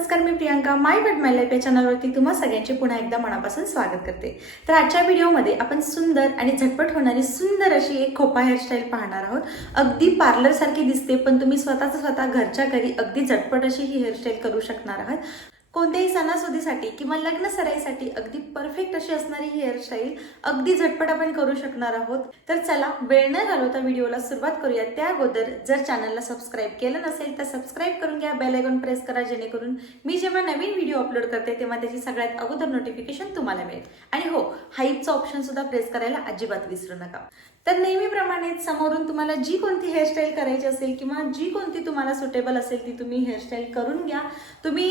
नमस्कार, मी प्रियांका माय but my life या चॅनलवरती तुम्हा सगळ्यांचे पुन्हा एकदा मनापासून स्वागत करते। तर आजच्या व्हिडिओमध्ये आपण सुंदर आणि झटपट होणारी सुंदर अशी एक खोपा हेअरस्टाईल पाहणार आहोत। अगदी पार्लर सारखी दिसते, पण तुम्ही स्वतः घरच्या घरी अगदी झटपट अशी ही हेअरस्टाईल करू शकणार आहात। कोणत्याही सणासुदीसाठी किंवा लग्न सराईसाठी अगदी परफेक्ट अशी असणारी ही हेअरस्टाईल अगदी झटपट आपण करू शकणार आहोत। तर चला वेळ न घालवता व्हिडिओला सुरुवात करूया। त्या अगोदर जर चॅनलला सबस्क्राईब केलं नसेल तर सबस्क्राईब करून घ्या, बेल आयकॉन प्रेस करा, जेणेकरून मी जेव्हा नवीन व्हिडिओ अपलोड करते तेव्हा त्याची सगळ्यात अगोदर नोटिफिकेशन तुम्हाला मिळेल। आणि हो, हाईपचा ऑप्शन सुद्धा प्रेस करायला अजिबात विसरू नका। तर नेहमीप्रमाणे समोरून तुम्हाला जी कोणती हेअरस्टाईल करायची असेल किंवा जी कोणती तुम्हाला सुटेबल असेल ती तुम्ही हेअरस्टाईल करून घ्या। तुम्ही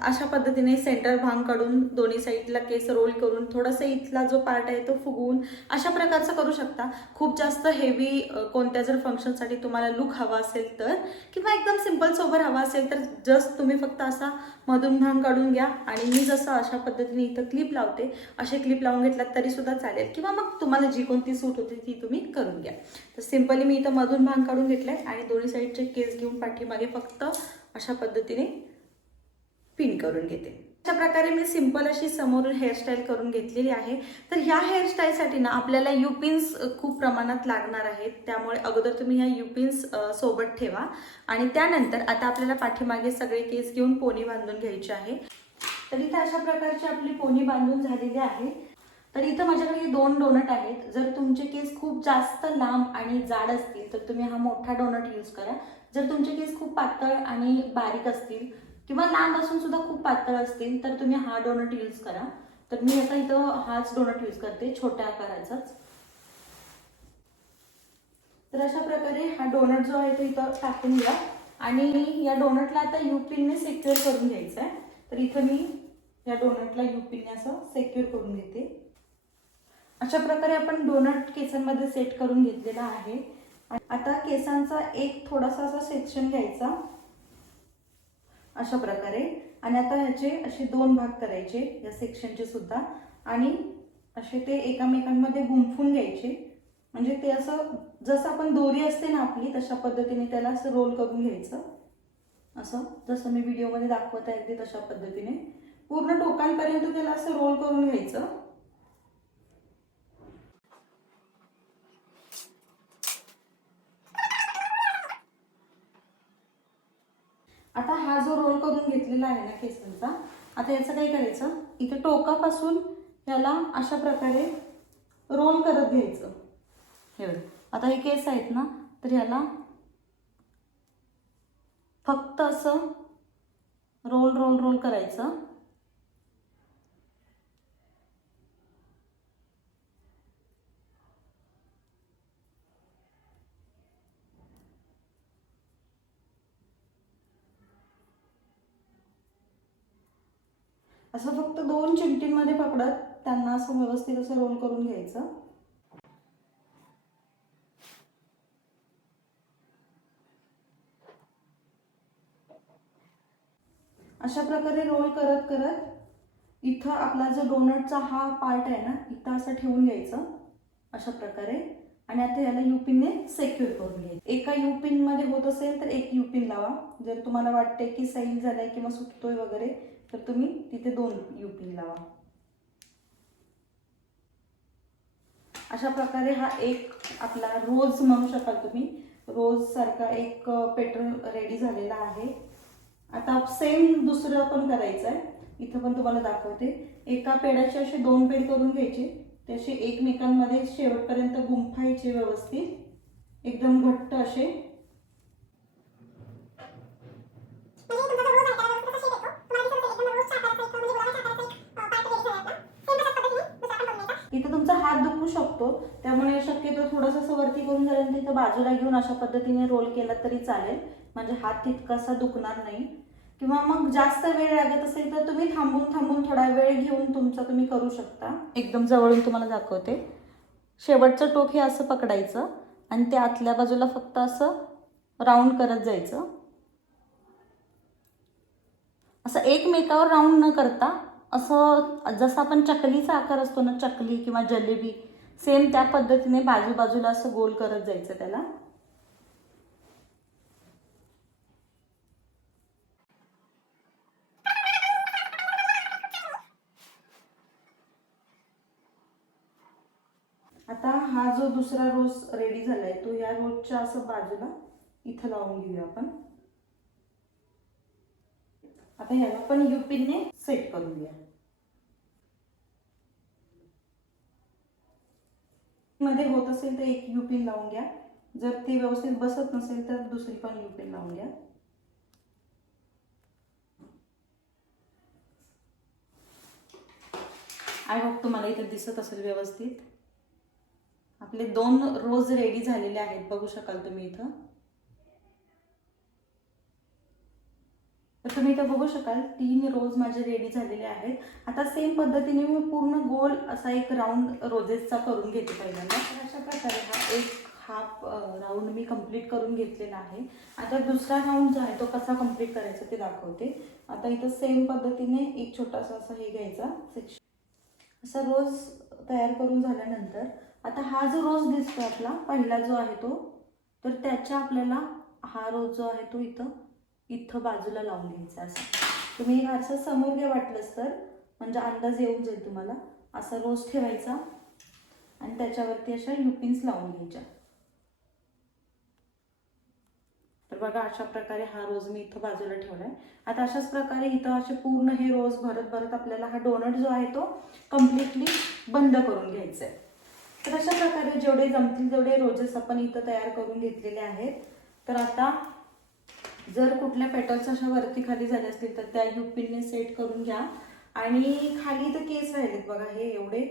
अशा पद्धतीने सेंटर भांग काढून दोन्ही साईडला केस रोल करून थोडंसं इथला जो पार्ट आहे तो फुगवून अशा प्रकारचं करू शकता। खूप जास्त हेवी कोणत्या जर फंक्शनसाठी तुम्हाला लुक हवा असेल तर, किंवा एकदम सिंपल सोबर हवा असेल तर जस्ट तुम्ही फक्त असा मधून भांग काढून घ्या आणि मी जसं अशा पद्धतीने इथं क्लिप लावते असे क्लिप लावून घेतलात तरी सुद्धा चालेल, किंवा मग तुम्हाला जी कोणती सूट होते ती तुम्ही करून घ्या। तर सिंपली मी इथं मधून भांग काढून घेतलाय आणि दोन्ही साईडचे केस घेऊन पाठीमागे फक्त अशा पद्धतीने पिन करून घेते। अशा प्रकारे मी सिंपल अशी समोरून हेअरस्टाईल करून घेतलेली आहे। तर ह्या हेअरस्टाईलसाठी ना आपल्याला युपिन्स खूप प्रमाणात लागणार आहेत, त्यामुळे अगोदर तुम्ही ह्या युपिन्स सोबत ठेवा आणि त्यानंतर आता आपल्याला पाठीमागे सगळे केस घेऊन पोनी बांधून घ्यायची आहे। तर इथं अशा प्रकारची आपली पोनी बांधून झालेली आहे। तर इथं माझ्याकडे हे 2 डोनट आहेत। जर तुमचे केस खूप जास्त लांब आणि जाड असतील तर तुम्ही हा मोठा डोनट यूज करा। जर तुमचे केस खूप पातळ आणि बारीक असतील किंवा लांब असून सुद्धा खूप पातळ असतील तर तुम्ही हा डोनट यूज करा। तर मी आता इथं हाच डोनट यूज करते, छोट्या आकाराचाच। तर अशा प्रकारे हा डोनट जो आहे तो इथं टाकून घ्या आणि या डोनटला आता युपिनने सिक्युअर करून घ्यायचं आहे। तर इथं मी या डोनटला युपिनने असं सिक्युअर करून घेते। अशा प्रकारे आपण डोनट केसांमध्ये सेट करून घेतलेला आहे। आता केसांचा एक थोडासा असा सेक्शन घ्यायचा अशा प्रकारे, आणि आता ह्याचे असे 2 भाग करायचे या सेक्शनचे सुद्धा, आणि असे ते एकमेकांमध्ये गुंफून घ्यायचे। म्हणजे ते असं जसं आपण दोरी असते ना आपली तशा पद्धतीने त्याला असं रोल करून घ्यायचं, असं जसं मी व्हिडिओमध्ये दाखवत आहे अगदी तशा पद्धतीने पूर्ण टोकांपर्यंत त्याला असं रोल करून घ्यायचं। आता हा जो रोल करून घेतलेला आहे ना केसांचा, आता याचं काय करायचं, इथे टोकापासून याला अशा प्रकारे रोल करत घ्यायचं। हे आता हे केस आहेत ना, तर याला फक्त असं रोल रोल रोल करायचं। असं फक्त 2 चिमटींमध्ये पकडत त्यांना असं व्यवस्थित असं रोल करून घ्यायचं। अशा प्रकारे रोल करत करत इथं आपला जो डोनटचा हा पार्ट आहे ना इथं असं ठेवून घ्यायचं अशा प्रकारे, आणि आता याला युपिनने सिक्युअर करून घ्यायचं। एका युपिन मध्ये होत असेल तर एक युपिन लावा। जर तुम्हाला वाटते की सैल झालाय किंवा सुटतोय वगैरे तर तुम्ही तिथे 2 युपिन लावा। अशा प्रकारे हा एक आपला रोज म्हणू शकाल तुम्ही, रोज सारखा एक पेटर्न रेडी झालेला आहे। आता सेम दुसरं पण करायचं आहे, इथं पण तुम्हाला दाखवते। एका पेडाचे असे 2 पेड करून घ्यायचे, त्याचे एकमेकांमध्ये शेवटपर्यंत गुंफायचे व्यवस्थित एकदम घट्ट असे। इथं तुमचा हात दुखू शकतो, त्यामुळे शक्यतो थोडंसं वरती करून झाल्यानंतर इथं बाजूला घेऊन अशा पद्धतीने रोल केला तरी चालेल, म्हणजे हात तितकासा दुखणार नाही। किंवा मग जास्त वेळ लागत असेल तर तुम्ही थांबून थोडा वेळ घेऊन तुम्ही करू शकता। एकदम जवळून तुम्हाला दाखवते। शेवटचं टोक हे असं पकडायचं आणि ते आतल्या बाजूला फक्त असं राऊंड करत जायचं। असं एकमेकावर राऊंड न करता असं जसं आपण चकलीचा आकार असतो ना, चकली किंवा जलेबी, सेम त्या पद्धतीने बाजूबाजूला असं गोल करत जायचं त्याला। आता हा जो दुसरा रोज रेडी झालाय तो या रोजच्या असं बाजूला इथं लावून घेऊया आपण. आता ह्याला पण युपिनने सेट करून घ्या. मध्ये होत असेल तर एक युपिन लावून घ्या. जर ती व्यवस्थित बसत नसेल तर दुसरी पण युपिन लावून घ्या. आय होप तुम्हाला इथे दिसत असेल व्यवस्थित. आपले 2 रोज रेडी झालेले आहेत, बघू शकाल तुम्ही इथं. तर तुम्ही इथं बघू शकाल 3 रोज माझे रेडी झालेले आहेत. आता सेम पद्धतीने मी पूर्ण गोल असा एक राऊंड रोजेसचा करून घेते पहिल्यांदा. तर अशा प्रकारे हा एक हाफ राऊंड मी कंप्लीट करून घेतलेला आहे. आता दुसरा राऊंड जो आहे तो कसा कंप्लीट करायचा ते दाखवते. आता इथं सेम पद्धतीने एक छोटासा असा हे घ्यायचा सेक्शन. असा रोज तयार करून झाल्यानंतर आता हा जो रोज दिसतो आपला पहिला जो आहे तो, तर त्याच्या आपल्याला हा रोज जो आहे तो इथं बाजूला लावून घ्यायचा. असा तुम्ही असं समोर घ्या वाटलंच तर, म्हणजे अंदाज येऊन जाईल तुम्हाला. असा रोज ठेवायचा आणि त्याच्यावरती अशा युपिन्स लावून घ्यायच्या. तर बघा अशा प्रकारे हा रोज मी इथं बाजूला ठेवलाय. आता अशाच प्रकारे इथं असे पूर्ण हे रोज भरत भरत आपल्याला हा डोनट जो आहे तो कम्प्लिटली बंद करून घ्यायचा आहे. तर अशा प्रकारे जेवढे जमतील तेवढे रोजेस आपण इथं तयार करून घेतलेले आहेत. तर आता जर कुठल्या पेटल्स अशा वरती खाली झाले असतील तर त्या युपिनने सेट करून घ्या. आणि खाली तर केस राहिलेत बघा हे एवढे,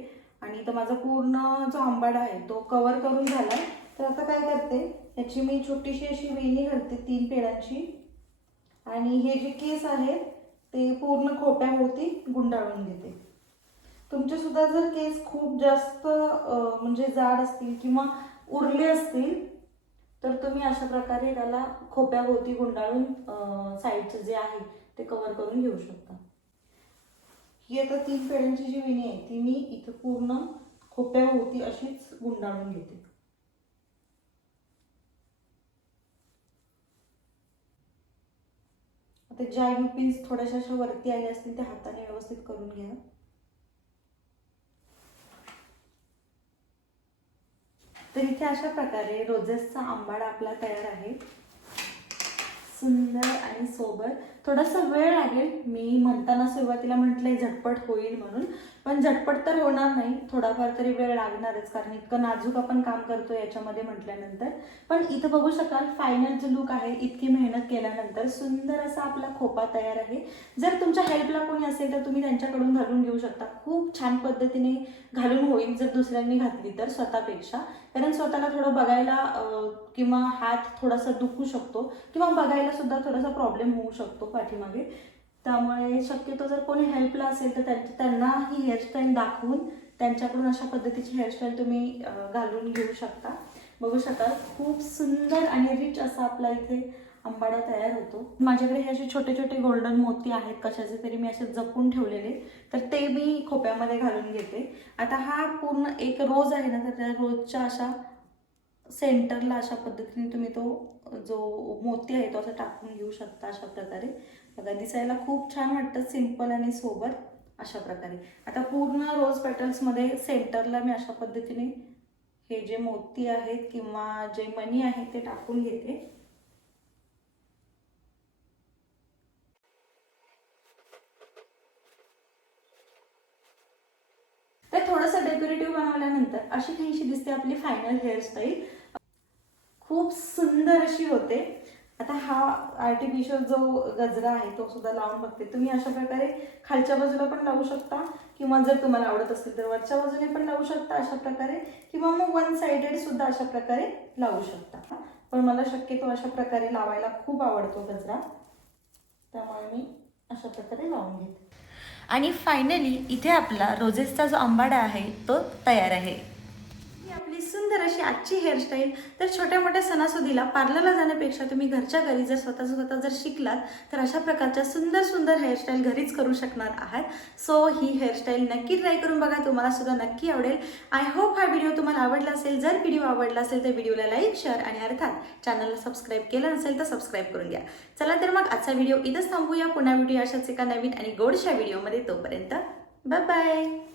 आणि इथं माझा पूर्ण जो आंबाडा आहे तो कव्हर करून झालाय. तर आता काय करते, याची मी छोटीशी अशी वेणी घालते 3 पेडांची, आणि हे जे केस आहेत ते पूर्ण खोप्याभोवती गुंडाळून घेते. तुमचे सुद्धा जर केस खूप जास्त म्हणजे जाड असतील किंवा उरले असतील तर तुम्ही अशा प्रकारे त्याला खोप्याभोवती गुंडाळून साईडचं जे आहे ते कव्हर करून घेऊ शकता. ही आता 3 पेड्यांची जी वेणी आहे ती मी इथं पूर्ण खोप्याभोवती अशीच गुंडाळून घेते. आता ज्या युपिन्स थोड्याशा अशा वरती आल्या असतील त्या हाताने व्यवस्थित करून घ्या. तर इथे अशा प्रकारे रोजेसचा आंबाडा आपला तयार आहे, सुंदर आणि सोबर. थोडासा वेळ लागेल, मी म्हणताना सुरुवातीला म्हटलंय झटपट होईल म्हणून, पण झटपट तर होणार नाही, थोडाफार तरी वेळ लागणारच, कारण इतकं नाजूक आपण काम करतो याच्यामध्ये म्हटल्यानंतर. पण इथं बघू शकाल फायनल जो लुक आहे, इतकी मेहनत केल्यानंतर सुंदर असा आपला खोपा तयार आहे. जर तुमच्या हेल्पला कोणी असेल तर तुम्ही त्यांच्याकडून घालून घेऊ शकता. खूप छान पद्धतीने घालून होईल जर दुसऱ्यांनी घातली तर स्वतःपेक्षा, कारण स्वतःला थोडं बघायला किंवा हात थोडासा दुखू शकतो किंवा बघायला सुद्धा थोडासा प्रॉब्लेम होऊ शकतो पाठीमागे. त्यामुळे शक्यतो जर कोणी हेल्पला असेल तर त्यांना ही हेअरस्टाईल दाखवून त्यांच्याकडून अशा पद्धतीची हेअरस्टाईल तुम्ही घालून घेऊ शकता. बघू शकाल खूप सुंदर आणि रिच असा आपला इथे आंबाडा तयार होतो. माझ्याकडे हे असे छोटे छोटे गोल्डन मोती आहेत कशाचे तरी, मी असे जपून ठेवलेले, तर ते मी खोप्यामध्ये घालून घेते. आता हा पूर्ण एक रोज आहे ना, तर त्या रोजच्या अशा सेंटरला अशा पद्धतीने तुम्ही तो जो मोती आहे तो असं टाकून घेऊ शकता. अशा प्रकारे बघा दिसायला खूप छान वाटतं, सिंपल आणि सोबर अशा प्रकारे. आता पूर्ण रोज पेटल्समध्ये सेंटरला मी अशा पद्धतीने हे जे मोती आहेत किंवा जे मणी आहेत ते टाकून घेते. तर थोडंसं डेकोरेटिव्ह बनवल्यानंतर अशी काहीशी दिसते आपली फायनल हेअरस्टाईल. खूप सुंदर अशी होते. आता हा आर्टिफिशियल जो गजरा आहे तो सुद्धा लावून बघते. तुम्ही अशा प्रकारे खालच्या बाजूला पण लावू शकता किंवा जर तुम्हाला आवडत असेल तर वरच्या बाजूने पण लावू शकता अशा प्रकारे, किंवा मग 1 साइडेड सुद्धा अशा प्रकारे लावू शकता. पण मला शक्यतो अशा प्रकारे लावायला खूप आवडतो गजरा, त्यामुळे मी अशा प्रकारे लावून घेते. आणि फायनली इथे आपला रोजेसचा जो आंबाडा आहे तो तयार आहे. आपली सुंदर अशी आजची हेअरस्टाईल. तर छोट्या मोठ्या सणासुदीला पार्लरला जाण्यापेक्षा तुम्ही घरच्या घरी जर स्वतः जर शिकलात तर अशा प्रकारच्या सुंदर सुंदर हेअरस्टाईल घरीच करू शकणार आहात. सो ही हेअरस्टाईल नक्की ट्राय करून बघा, तुम्हाला सुद्धा नक्की आवडेल. आय होप हा व्हिडिओ तुम्हाला आवडला असेल. जर व्हिडिओ आवडला असेल तर व्हिडिओला लाईक, शेअर आणि अर्थात चॅनलला सबस्क्राईब केलं नसेल तर सबस्क्राईब करून घ्या. चला तर मग आजचा व्हिडिओ इथंच थांबूया. पुन्हा व्हिडिओ अशाच एका नवीन आणि गोडशा व्हिडिओमध्ये. तोपर्यंत बाय बाय.